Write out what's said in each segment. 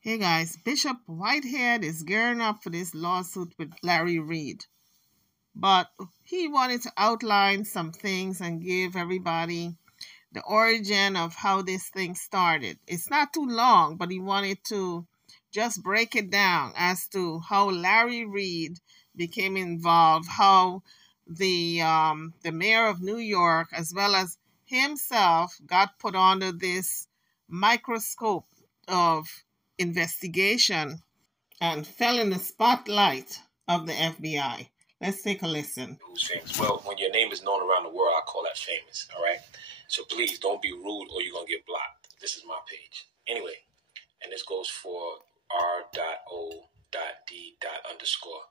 Hey guys, Bishop Whitehead is gearing up for this lawsuit with Larry Reid. But he wanted to outline some things and give everybody the origin of how this thing started. It's not too long, but he wanted to just break it down as to how Larry Reid became involved, how the mayor of New York, as well as himself, got put under this microscope of investigation and fell in the spotlight of the FBI. Let's take a listen. Who's famous? Well, when your name is known around the world, I call that famous. All right. So please don't be rude or you're gonna get blocked. This is my page. Anyway, and this goes for r.o.d.underscore.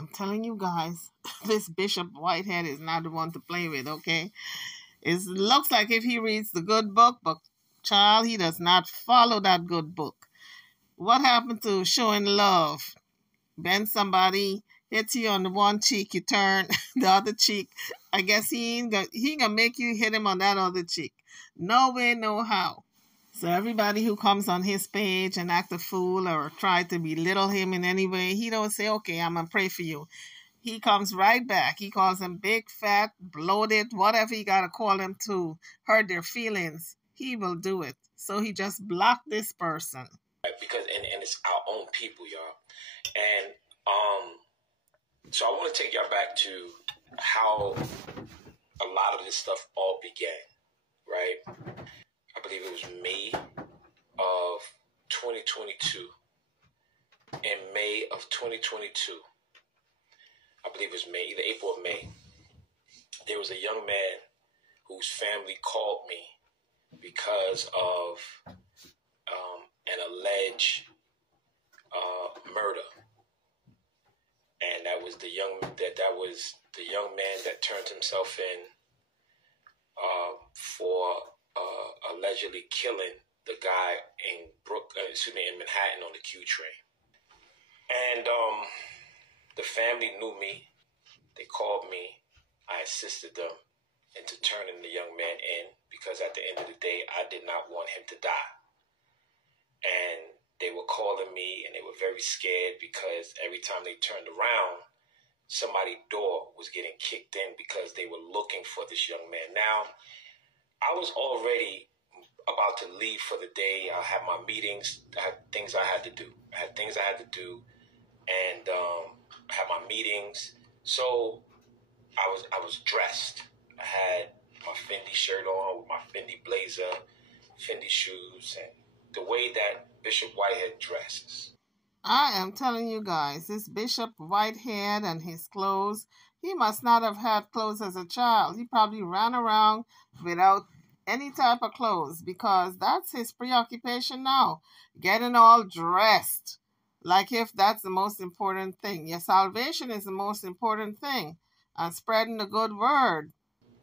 I'm telling you guys, this Bishop Whitehead is not the one to play with, okay? It looks like if he reads the good book, but child, he does not follow that good book. What happened to showing love? When somebody hits you on the one cheek, you turn the other cheek. I guess he ain't gonna make you hit him on that other cheek. No way, no how. So everybody who comes on his page and act a fool or try to belittle him in any way, he don't say, okay, I'm gonna pray for you. He comes right back. He calls them big, fat, bloated, whatever you gotta call them to hurt their feelings. He will do it. So he just blocked this person. Because and it's our own people, y'all. And so I want to take y'all back to how a lot of this stuff all began, right? I believe it was May of 2022. In May of 2022, I believe it was May, either April or May, there was a young man whose family called me because of an alleged murder. And that was the young man that turned himself in for allegedly killing the guy in Manhattan on the Q train. And the family knew me. They called me. I assisted them into turning the young man in because at the end of the day, I did not want him to die. And they were calling me and they were very scared because every time they turned around, somebody's door was getting kicked in because they were looking for this young man. Now, I was already about to leave for the day. I had my meetings. I had things I had to do. And I had my meetings. So I was dressed. I had my Fendi shirt on with my Fendi blazer, Fendi shoes, and the way that Bishop Whitehead dresses. I am telling you guys, this Bishop Whitehead and his clothes, he must not have had clothes as a child. He probably ran around without any type of clothes because that's his preoccupation now, getting all dressed. Like if that's the most important thing. Your salvation is the most important thing. And spreading the good word.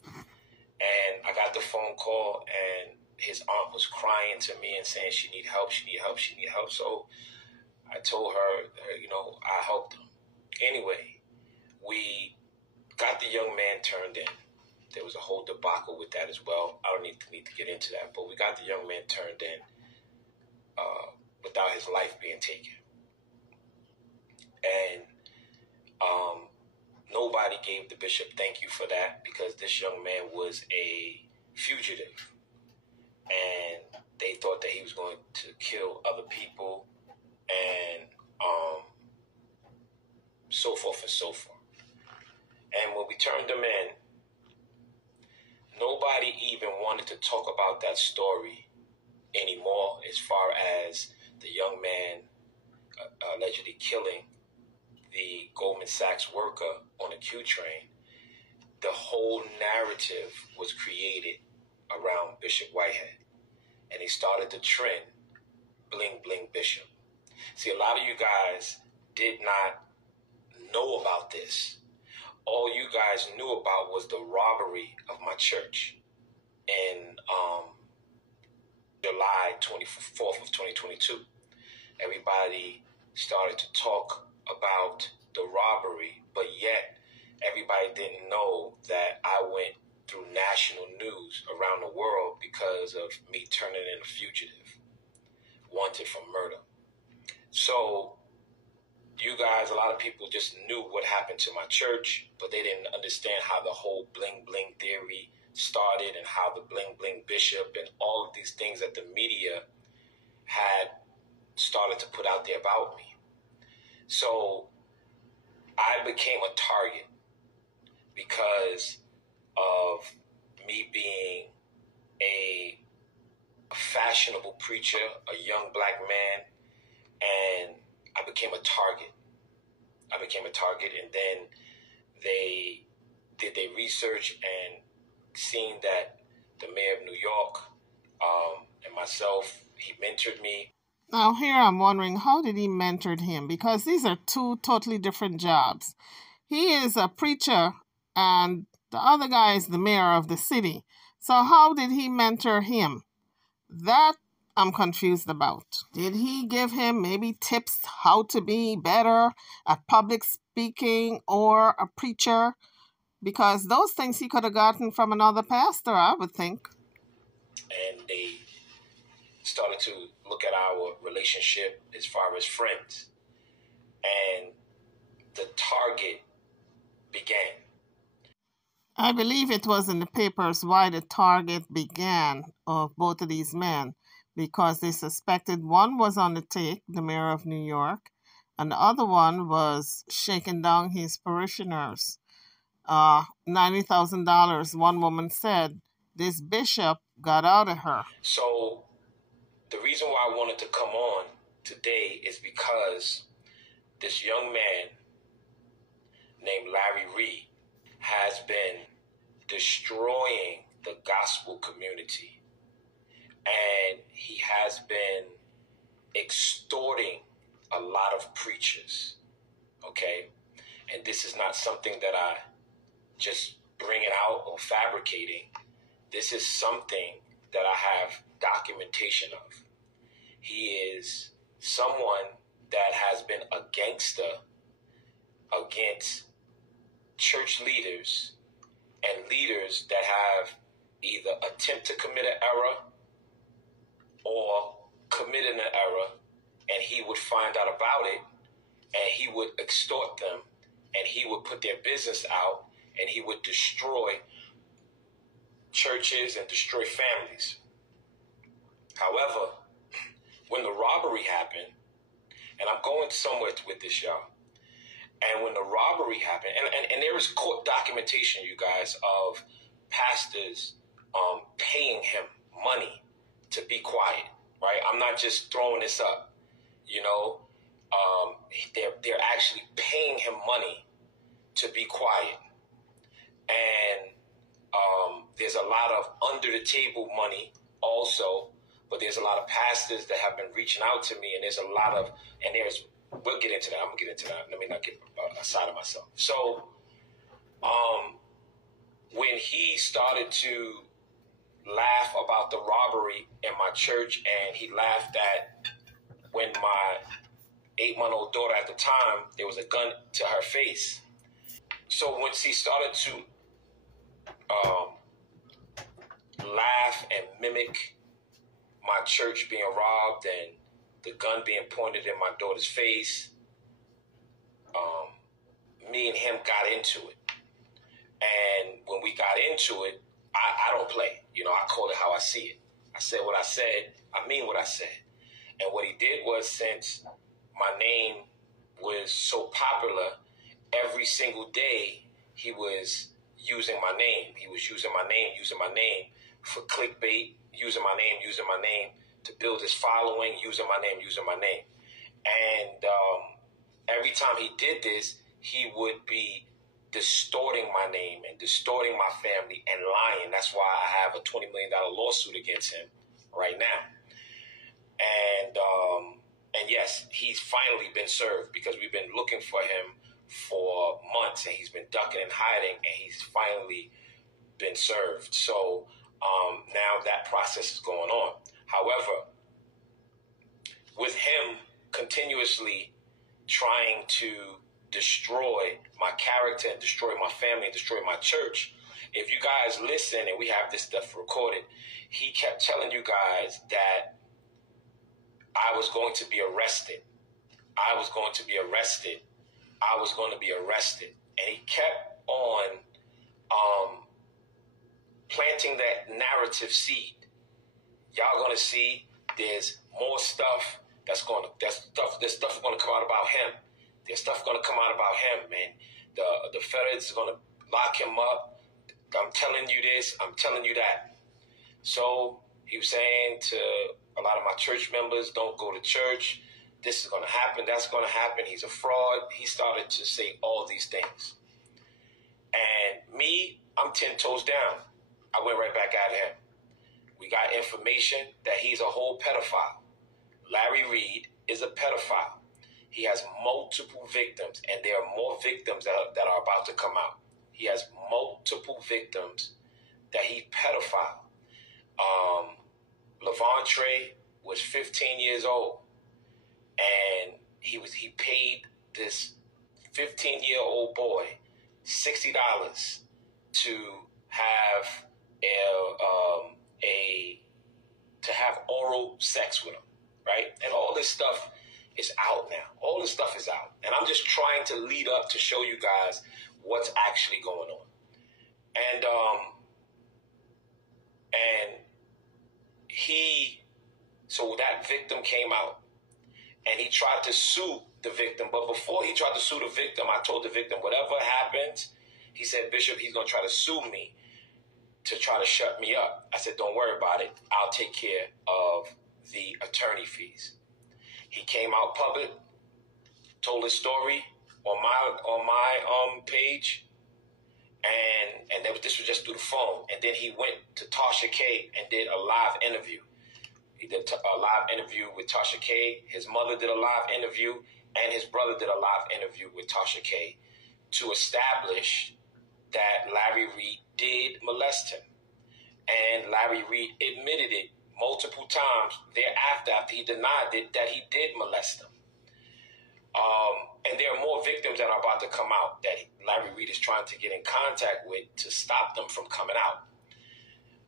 And I got the phone call and his aunt was crying to me and saying she need help. So I told her, I helped him. Anyway, we got the young man turned in. There was a whole debacle with that as well. I don't need to get into that, but we got the young man turned in without his life being taken. And nobody gave the bishop thank you for that because this young man was a fugitive. And they thought that he was going to kill other people and so forth and so forth. And when we turned him in, nobody even wanted to talk about that story anymore as far as the young man allegedly killing the Goldman Sachs worker on a Q train. The whole narrative was created around Bishop Whitehead. And he started the trend, Bling Bling Bishop. See, a lot of you guys did not know about this. All you guys knew about was the robbery of my church in July 24th of 2022. Everybody started to talk about the robbery, but yet everybody didn't know that I went through national news around the world because of me turning in a fugitive wanted for murder. So you guys, a lot of people just knew what happened to my church, but they didn't understand how the whole bling bling theory started and how the bling bling bishop and all of these things that the media had started to put out there about me. So I became a target because of me being a fashionable preacher, a young black man, and I became a target. And then they did their research and seeing that the mayor of New York and myself, he mentored me. Now, here I'm wondering, how did he mentor him? Because these are two totally different jobs. He is a preacher, and the other guy is the mayor of the city. So, how did he mentor him? That I'm confused about. Did he give him maybe tips how to be better at public speaking or a preacher? Because those things he could have gotten from another pastor, I would think. And they started to look at our relationship as far as friends. And the target began. I believe it was in the papers why the target began of both of these men, because they suspected one was on the take, the mayor of New York, and the other one was shaking down his parishioners. $90,000, one woman said, this bishop got out of her. So the reason why I wanted to come on today is because this young man named Larry Reid has been destroying the gospel community, and he has been extorting a lot of preachers, okay? And this is not something that I just bring it out or fabricating. This is something that I have documentation of. He is someone that has been a gangster against church leaders and leaders that have either attempt to commit an error or committed an error, and he would find out about it, and he would extort them, and he would put their business out, and he would destroy churches and destroy families. However, when the robbery happened, and I'm going somewhere with this, y'all, and when the robbery happened, and there is court documentation, you guys, of pastors paying him money to be quiet, right? I'm not just throwing this up, you know. They're actually paying him money to be quiet. And there's a lot of under the table money also, but there's a lot of pastors that have been reaching out to me, and there's a lot of, and there's, we'll get into that. I'm gonna get into that. Let me not get aside of myself. So, when he started to laugh about the robbery in my church, and he laughed at when my 8-month-old daughter at the time, there was a gun to her face. So once he started to laugh and mimic my church being robbed and the gun being pointed in my daughter's face, me and him got into it. And when we got into it, I don't play. You know, I call it how I see it. I said what I said. I mean what I said. And what he did was, since my name was so popular, every single day he was using my name. He was using my name for clickbait, using my name to build his following, using my name. And every time he did this, he would be distorting my name and distorting my family and lying. That's why I have a $20 million lawsuit against him right now. And yes, he's finally been served, because we've been looking for him for months, and he's been ducking and hiding, and he's finally been served. So now that process is going on. However, with him continuously trying to destroy my character and destroy my family and destroy my church, if you guys listen, and we have this stuff recorded, he kept telling you guys that I was going to be arrested I was going to be arrested. I was going to be arrested. And he kept on planting that narrative seed. Y'all going to see there's more stuff there's stuff going to come out about him. There's stuff going to come out about him, man. The feds is going to lock him up. I'm telling you this. I'm telling you that. So he was saying to a lot of my church members, don't go to church. This is going to happen. That's going to happen. He's a fraud. He started to say all these things. And me, I'm 10 toes down. I went right back at him. We got information that he's a whole pedophile. Larry Reid is a pedophile. He has multiple victims, and there are more victims that are about to come out. He has multiple victims that he's pedophile. Levantre was 15 years old, and he paid this 15-year-old boy $60 to have oral sex with him, right? And all this stuff is out now. All this stuff is out, and I'm just trying to lead up to show you guys what's actually going on. And so that victim came out, and he tried to sue the victim. But before he tried to sue the victim, I told the victim, whatever happens, he said, Bishop, he's going to try to sue me to try to shut me up. I said, don't worry about it. I'll take care of the attorney fees. He came out public, told his story on my page, and this was just through the phone. And then he went to Tasha K and did a live interview. He did a live interview with Tasha K. His mother did a live interview, and his brother did a live interview with Tasha K to establish that Larry Reid did molest him. And Larry Reid admitted it multiple times thereafter, after he denied it, that he did molest him. And there are more victims that are about to come out that Larry Reid is trying to get in contact with to stop them from coming out.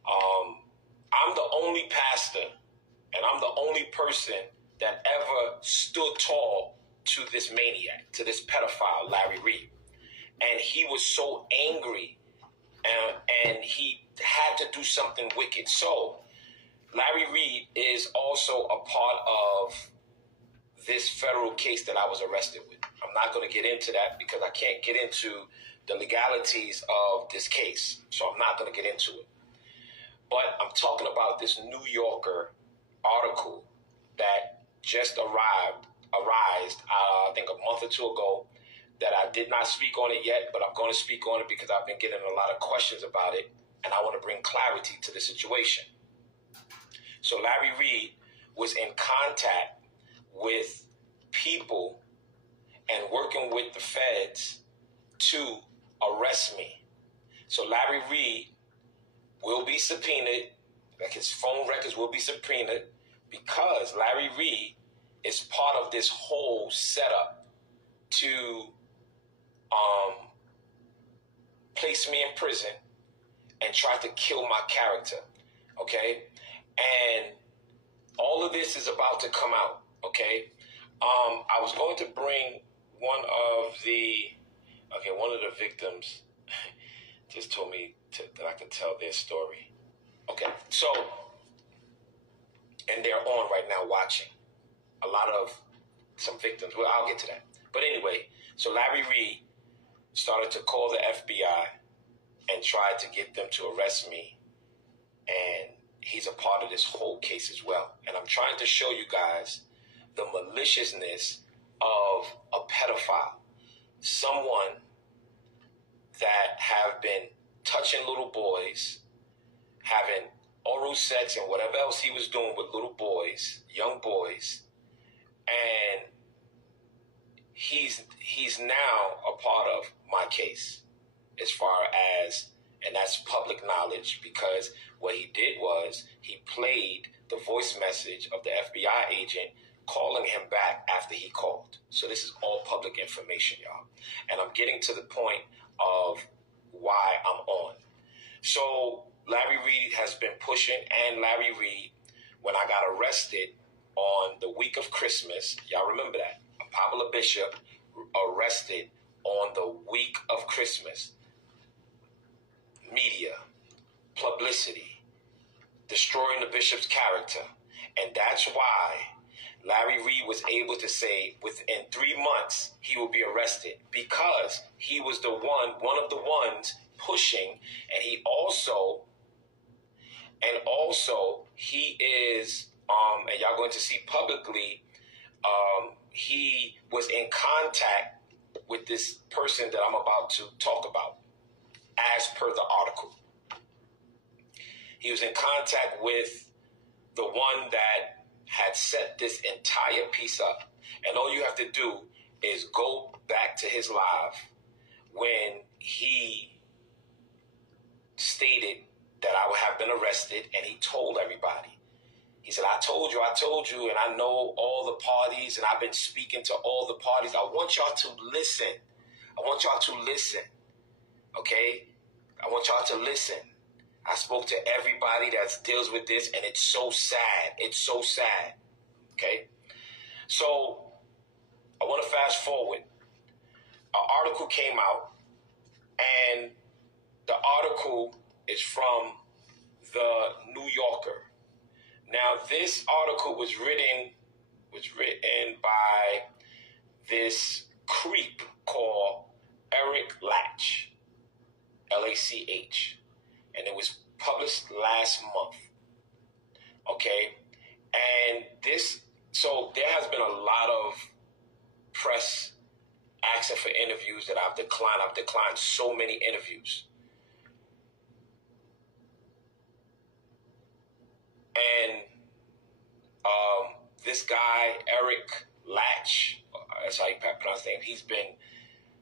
I'm the only pastor, and I'm the only person that ever stood tall to this maniac, to this pedophile, Larry Reid. And he was so angry, and he had to do something wicked. So Larry Reid is also a part of this federal case that I was arrested with. I'm not going to get into that because I can't get into the legalities of this case. So I'm not going to get into it. But I'm talking about this New Yorker article that just arrived, I think a month or two ago, that I did not speak on it yet, but I'm going to speak on it because I've been getting a lot of questions about it, and I want to bring clarity to the situation. So Larry Reid was in contact with people and working with the feds to arrest me. So Larry Reid will be subpoenaed, like his phone records will be subpoenaed, because Larry Reid is part of this whole setup to place me in prison and try to kill my character, okay? And all of this is about to come out, okay? I was going to bring one of the victims just told me that I could tell their story. Okay, so, and they're on right now watching. A lot of some victims. Well, I'll get to that. But anyway, so Larry Reid started to call the FBI and tried to get them to arrest me. And he's a part of this whole case as well. And I'm trying to show you guys the maliciousness of a pedophile. Someone that have been touching little boys, having oral sex and whatever else he was doing with little boys, young boys, and he's now a part of my case as far as, and that's public knowledge, because what he did was he played the voice message of the FBI agent calling him back after he called. So this is all public information, y'all. And I'm getting to the point of why I'm on. So Larry Reid has been pushing, and Larry Reid, when I got arrested on the week of Christmas, y'all remember that? I'm popular bishop arrested on the week of Christmas. Media, publicity, destroying the bishop's character. And that's why Larry Reid was able to say within 3 months he will be arrested, because he was one of the ones pushing, and he also he is, and y'all going to see publicly, he was in contact with this person that I'm about to talk about, as per the article. He was in contact with the one that had set this entire piece up. And all you have to do is go back to his live when he stated that I would have been arrested, and he told everybody. He said, I told you, and I know all the parties, and I've been speaking to all the parties. I want y'all to listen. Okay? I want y'all to listen. I spoke to everybody that deals with this, and it's so sad. Okay? So I want to fast forward. An article came out, and the article is from the New Yorker. Now, this article was written by this creep called Eric Lach, Lach, and it was published last month. Okay, and so there has been a lot of press asking for interviews that I've declined. I've declined so many interviews. And this guy, Eric Lach, that's how you pronounce his name, he's been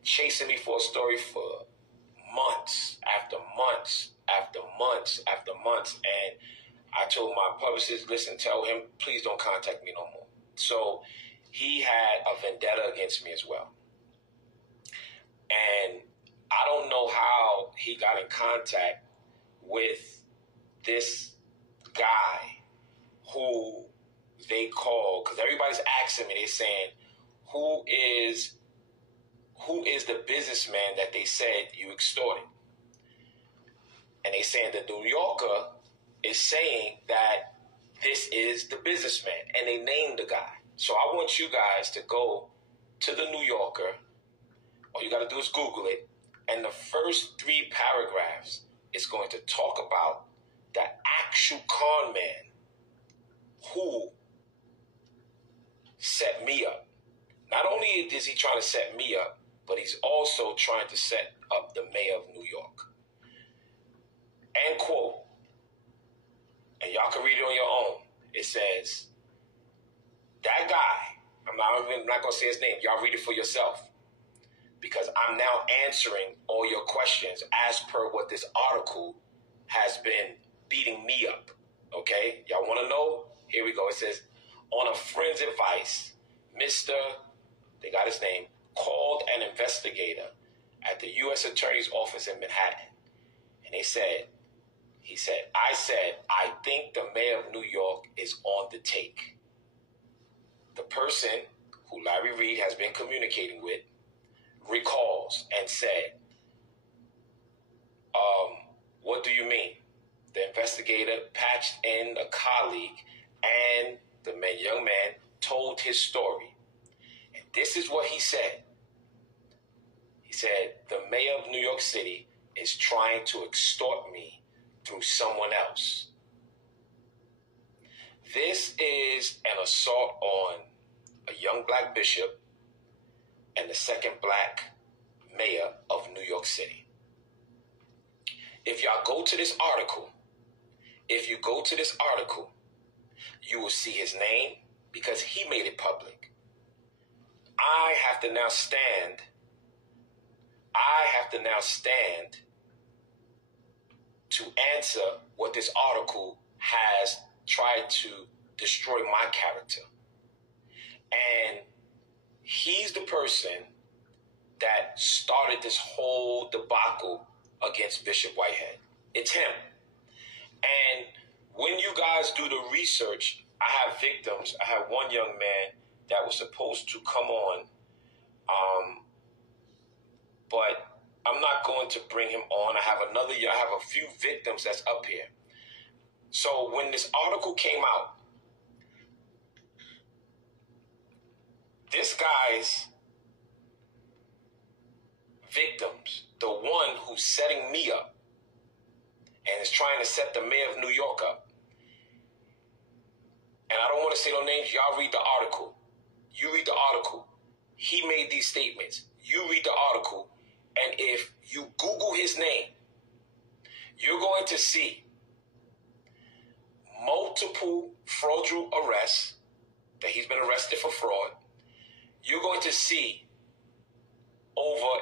chasing me for a story for months after months after months after months. And I told my publicist, listen, tell him, please don't contact me no more. So he had a vendetta against me as well. And I don't know how he got in contact with this guy who they call, because everybody's asking me, they're saying, who is the businessman that they said you extorted? And they saying the New Yorker is saying that this is the businessman, and they named the guy. So I want you guys to go to the New Yorker. All you got to do is Google it, and the first 3 paragraphs is going to talk about the actual con man who set me up. Not only is he trying to set me up, but he's also trying to set up the mayor of New York. End quote. And y'all can read it on your own. It says, that guy, I'm not going to say his name. Y'all read it for yourself. Because I'm now answering all your questions as per what this article has been beating me up. Okay? Y'all want to know? Here we go. It says, on a friend's advice, they got his name, called an investigator at the U.S. Attorney's Office in Manhattan. And he said, I think the mayor of New York is on the take. The person who Larry Reid has been communicating with recalls and said, what do you mean? The investigator patched in a colleague, and the young man told his story. And this is what he said. He said, the mayor of New York City is trying to extort me through someone else. This is an assault on a young black bishop and the second black mayor of New York City. If y'all go to this article, you will see his name because he made it public. I have to now stand to answer what this article has tried to destroy my character. And he's the person that started this whole debacle against Bishop Whitehead. It's him. And when you guys do the research, I have victims. I have one young man that was supposed to come on, but I'm not going to bring him on. I have a few victims that's up here. So when this article came out, this guy's victims, the one who's setting me up and is trying to set the mayor of New York up. And I don't want to say no names. Y'all read the article. You read the article. He made these statements. You read the article. And if you Google his name, you're going to see multiple fraudulent arrests, that he's been arrested for fraud. You're going to see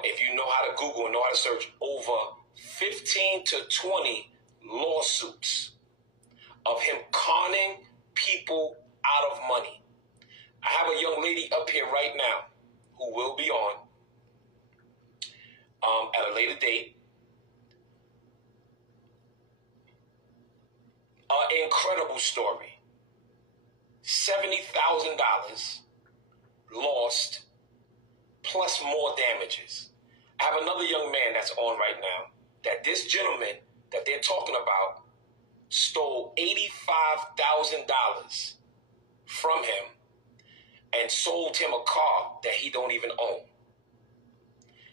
if you know how to Google and know how to search, over 15 to 20 lawsuits of him conning people out of money. I have a young lady up here right now who will be on at a later date. An incredible story. $70,000 lost, plus more damages. I have another young man that's on right now that this gentleman that they're talking about stole $85,000 from him and sold him a car that he don't even own.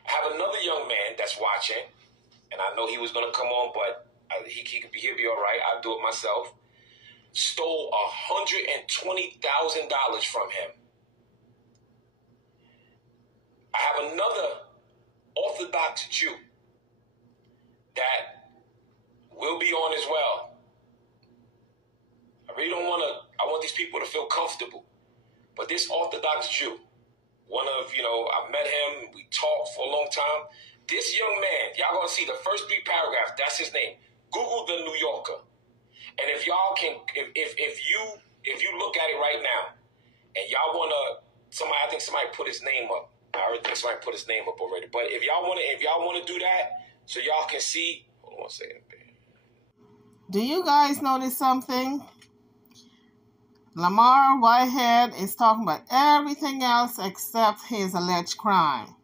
I have another young man that's watching, and I know he was going to come on, but he'll be all right. I'll do it myself. Stole $120,000 from him. I have another Orthodox Jew that will be on as well. I really don't want to, I want these people to feel comfortable. But this Orthodox Jew, I met him, we talked for a long time. This young man, y'all gonna see the first 3 paragraphs, that's his name. Google the New Yorker. And if y'all can, if you look at it right now, and y'all wanna, I think somebody put his name up. I already think somebody put his name up already. But if y'all wanna do that, so y'all can see, hold on one second. Do you guys notice something? Lamar Whitehead is talking about everything else except his alleged crime.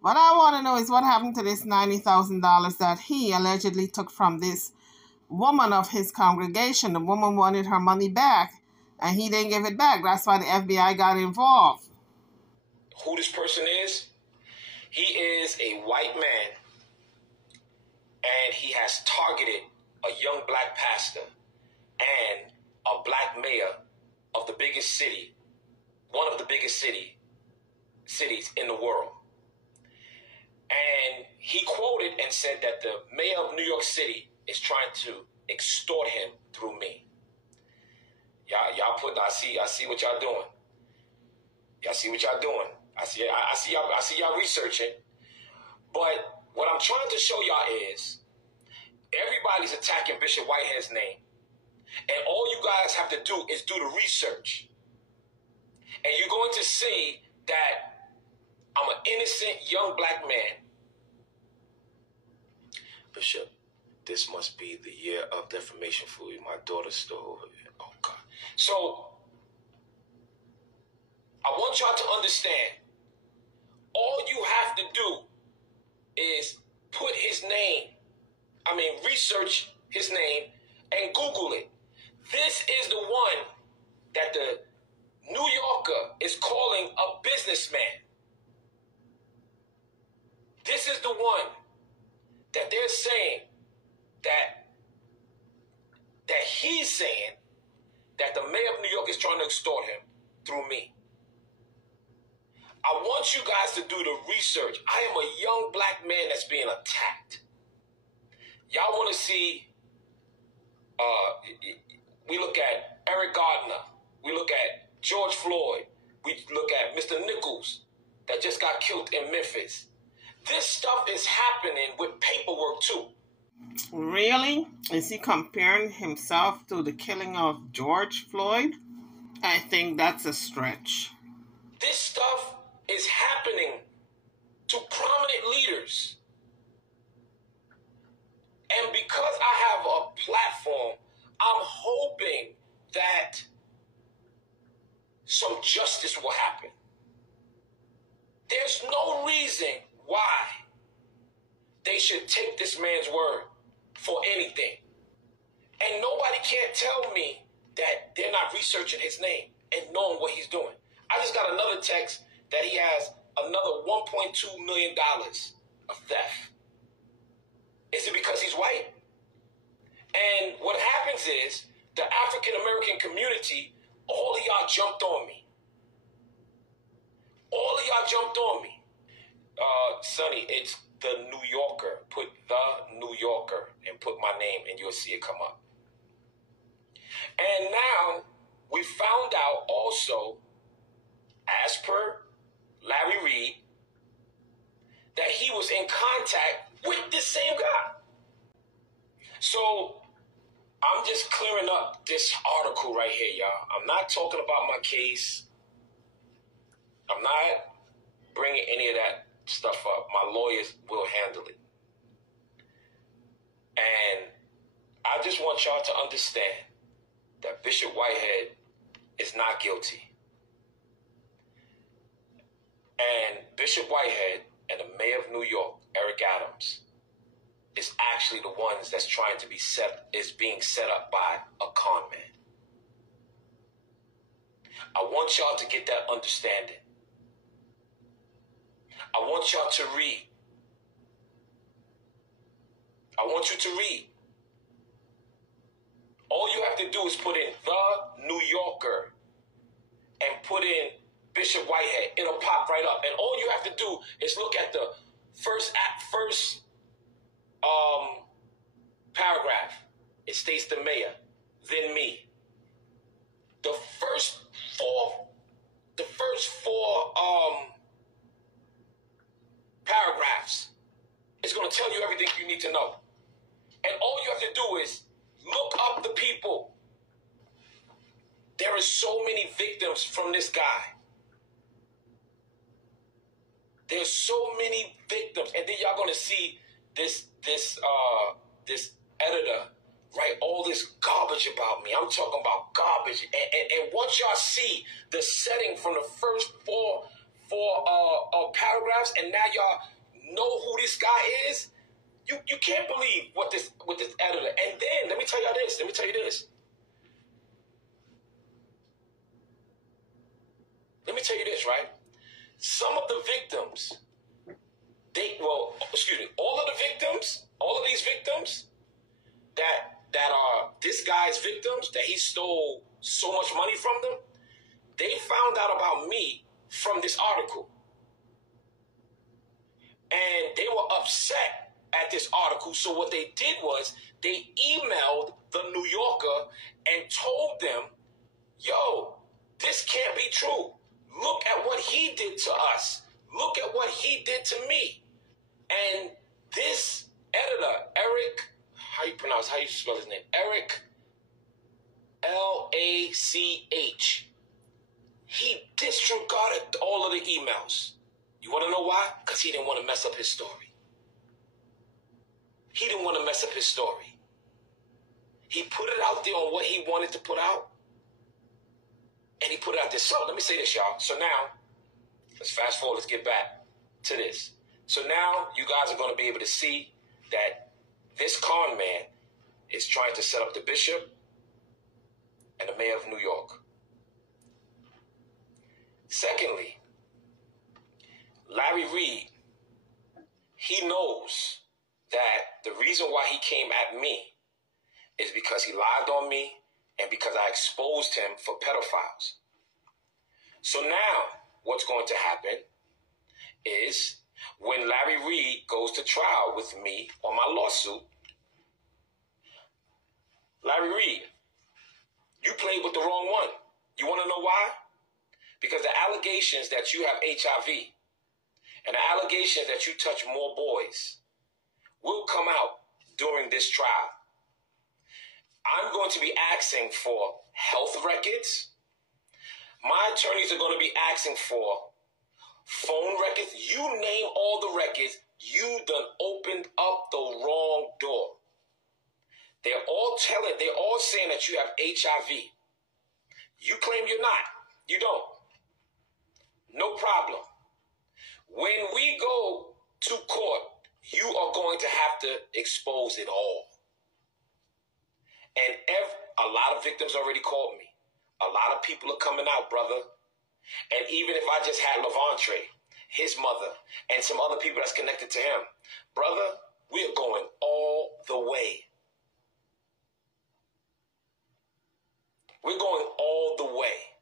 What I want to know is what happened to this $90,000 that he allegedly took from this woman of his congregation. The woman wanted her money back, and he didn't give it back. That's why the FBI got involved. Who this person is? He is a white man, and he has targeted a young black pastor and a black mayor of the biggest city, one of the biggest cities in the world. And he quoted and said that the mayor of New York City is trying to extort him through me. Y'all I see what y'all doing. Y'all see what y'all doing. I see y'all researching. But what I'm trying to show y'all is everybody's attacking Bishop Whitehead's name. And all you guys have to do is do the research. And you're going to see that I'm an innocent young black man. Bishop, this must be the year of defamation for you. My daughter stole it. Oh, God. So, I want y'all to understand, all you have to do is put his name, research his name and Google it. This is the one that the New Yorker is calling a businessman. This is the one that they're saying that he's saying that the mayor of New York is trying to extort him through me. I want you guys to do the research. I am a young black man that's being attacked. Y'all want to see, we look at Eric Gardner. We look at George Floyd. We look at Mr. Nichols that just got killed in Memphis. This stuff is happening with paperwork too. Really? Is he comparing himself to the killing of George Floyd? I think that's a stretch. This stuff is happening to prominent leaders. And because I have a platform, I'm hoping that some justice will happen. There's no reason why they should take this man's word for anything. And nobody can't tell me that they're not researching his name and knowing what he's doing. I just got another text that he has another $1.2 million of theft. Is it because he's white? And what happens is the African-American community, all of y'all jumped on me. All of y'all jumped on me. Sonny, it's the New Yorker. Put the New Yorker and put my name and you'll see it come up. And now we found out also, as per Larry Reid, that he was in contact with this same guy. So I'm just clearing up this article right here, y'all. I'm not talking about my case. I'm not bringing any of that stuff up. My lawyers will handle it. And I just want y'all to understand that Bishop Whitehead is not guilty. And Bishop Whitehead and the mayor of New York, Eric Adams, is actually the ones that's trying to is being set up by a con man. I want y'all to get that understanding. I want y'all to read. I want you to read. All you have to do is put in the New Yorker and put in Bishop Whitehead. It'll pop right up. And all you have to do is look at the first paragraph. It states the mayor, then me. The first four paragraphs is going to tell you everything you need to know. And all you have to do is look up the people. There are so many victims from this guy. There's so many victims. And then y'all going to see this editor write all this garbage about me. I'm talking about garbage. And once y'all see the setting from the first four paragraphs, and now y'all know who this guy is, you can't believe what this editor. And then let me tell you this. Right? Some of the victims, all of these victims that are this guy's victims, that he stole so much money from them, they found out about me from this article. And they were upset at this article. So what they did was they emailed the New Yorker and told them, yo, this can't be true. Look at what he did to us. Look at what he did to me. And this editor, Eric, how you spell his name? Eric, Lach. He disregarded all of the emails. You want to know why? Because he didn't want to mess up his story. He put it out there on what he wanted to put out. And he put it out there. So let me say this, y'all. So now, let's fast forward. Let's get back to this. So now you guys are going to be able to see that this con man is trying to set up the bishop and the mayor of New York. Secondly, Larry Reid, he knows that the reason why he came at me is because he lied on me and because I exposed him for pedophiles. So now what's going to happen is when Larry Reid goes to trial with me on my lawsuit, Larry Reid, you played with the wrong one. You want to know why? Because the allegations that you have HIV and the allegations that you touch more boys will come out during this trial. I'm going to be asking for health records. My attorneys are going to be asking for phone records. You name all the records, you done opened up the wrong door. They're all saying that you have HIV. You claim you're not. You don't. No problem. When we go to court, you are going to have to expose it all. And a lot of victims already called me. A lot of people are coming out, brother. And even if I just had Levantre, his mother, and some other people that's connected to him, brother, we are going all the way. We're going all the way.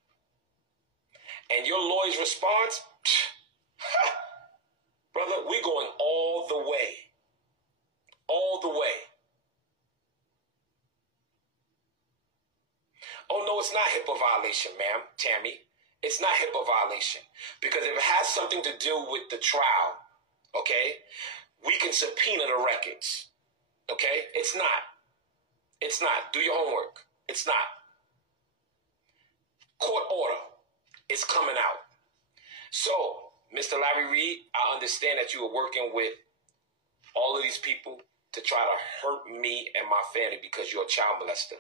And your lawyer's response, brother, we're going all the way. All the way. Oh, no, it's not HIPAA violation, ma'am, Tammy. It's not HIPAA violation. Because if it has something to do with the trial, okay, we can subpoena the records. Okay? It's not. It's not. Do your homework. It's not. Court order is coming out. So, Mr. Larry Reid, I understand that you are working with all of these people to try to hurt me and my family because you're a child molester.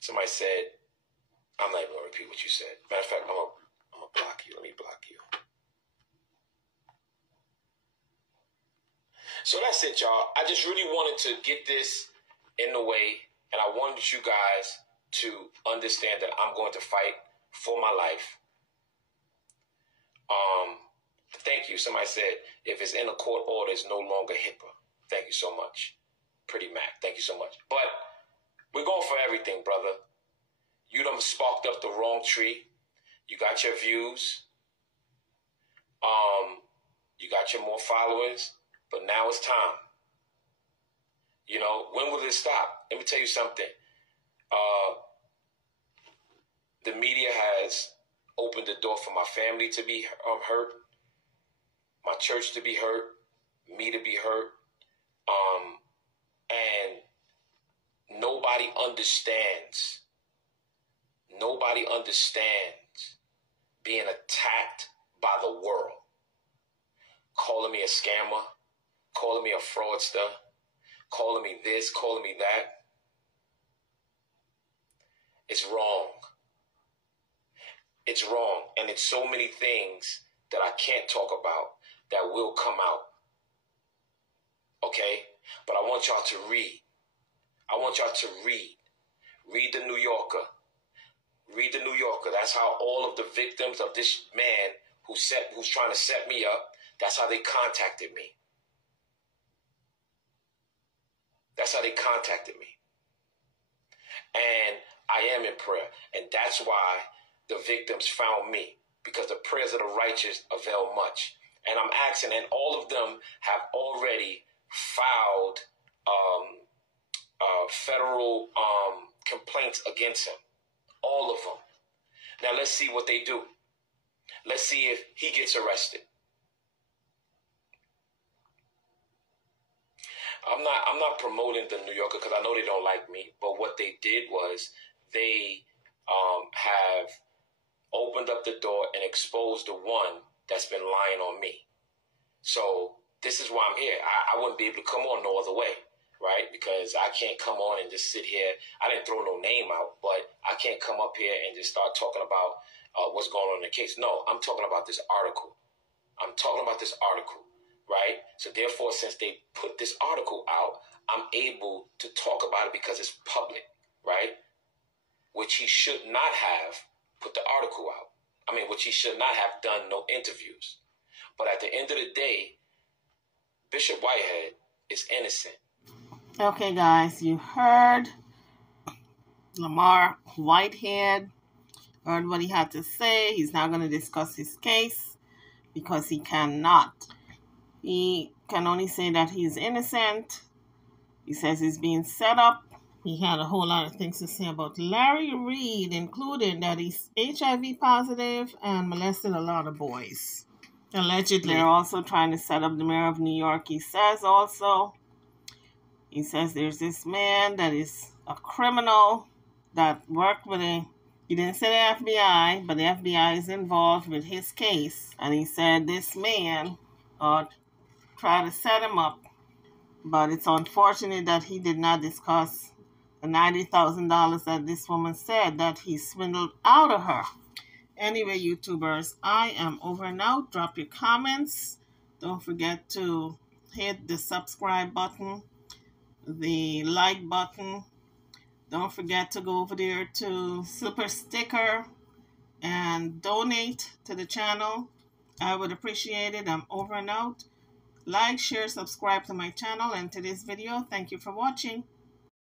Somebody said, I'm not even going to repeat what you said. Matter of fact, I'm going to block you. Let me block you. So that's it, y'all. I just really wanted to get this in the way, and I wanted you guys to understand that I'm going to fight for my life. Thank you. Somebody said, if it's in a court order, it's no longer HIPAA. Thank you so much. Pretty Mac. Thank you so much. But we're going for everything, brother. You done sparked up the wrong tree. You got your views. You got your more followers. But now it's time. You know, when will it stop? Let me tell you something. The media has opened the door for my family to be hurt, my church to be hurt, me to be hurt. And nobody understands being attacked by the world. Calling me a scammer, calling me a fraudster, calling me this, calling me that. It's wrong. It's wrong. And it's so many things that I can't talk about that will come out. Okay? But I want y'all to read. I want y'all to read. Read the New Yorker. Read the New Yorker. That's how all of the victims of this man who's trying to set me up, that's how they contacted me. That's how they contacted me. And I am in prayer. And that's why the victims found me. Because the prayers of the righteous avail much. And I'm asking, and all of them have already filed federal complaints against him. All of them. Now let's see what they do. Let's see if he gets arrested. I'm not promoting the New Yorker because I know they don't like me. But what they did was they have opened up the door and exposed the one that's been lying on me. So this is why I'm here. I wouldn't be able to come on no other way, right? Because I can't come on and just sit here. I didn't throw no name out, but I can't come up here and just start talking about what's going on in the case. No, I'm talking about this article. I'm talking about this article, right? So therefore, since they put this article out, I'm able to talk about it because it's public, right? Which he should not have put the article out. I mean, which he should not have done no interviews. But at the end of the day, Bishop Whitehead is innocent. Okay, guys, you heard Lamar Whitehead, heard what he had to say. He's not going to discuss his case because he cannot. He can only say that he's innocent. He says he's being set up. He had a whole lot of things to say about Larry Reid, including that he's HIV positive and molested a lot of boys. Allegedly. They're also trying to set up the mayor of New York. He says there's this man that is a criminal that worked with he didn't say the FBI, but the FBI is involved with his case. And he said this man tried to set him up. But it's unfortunate that he did not discuss the $90,000 that this woman said that he swindled out of her. Anyway, YouTubers, I am over and out. Drop your comments. Don't forget to hit the subscribe button, the like button. Don't forget to go over there to Super Sticker and donate to the channel. I would appreciate it. I'm over and out. Like, share, subscribe to my channel and to this video. Thank you for watching.